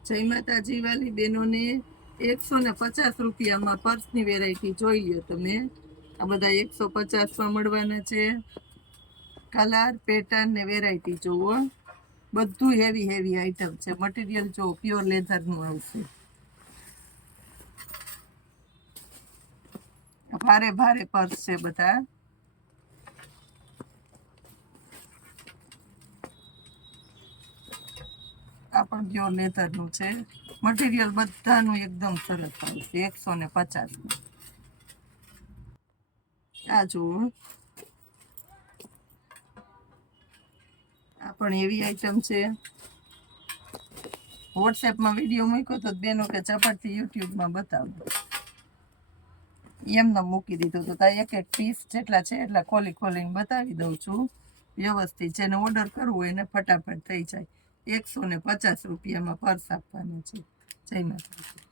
જય માતાજી વાલી બહેનોને 150 રૂપિયામાં પર્સની વેરાયટી જોઈ લ્યો તમે. આ બધા 150માં મળવાના છે. કલર પેટર્ન ને વેરાયટી જોવો. બધું હેવી હેવી આઈટમ છે. મટીરિયલ જો પ્યોર લેધરનું આવશે. ભારે ભારે પર્સ છે બધા. આ પણ પ્યોર લેધરનું છે. મટીરિયલ બધાનું એકદમ સરસ આવશે. 150. આ જુઓ, આ પણ એવી આઈટમ છે. વોટ્સએપમાં વિડીયો મૂક્યો તો બેનો કે ઝપટથી યુટ્યુબમાં બતાવો. એમને મૂકી દીધું તો એક એક પીસ જેટલા છે એટલા ખોલી ખોલીને બતાવી દઉં છું વ્યવસ્થિત. જેને ઓર્ડર કરવું હોય એને ફટાફટ થઈ જાય. 150 રૂપિયામાં પર્સ આપવાનું છે. જય માતાજી.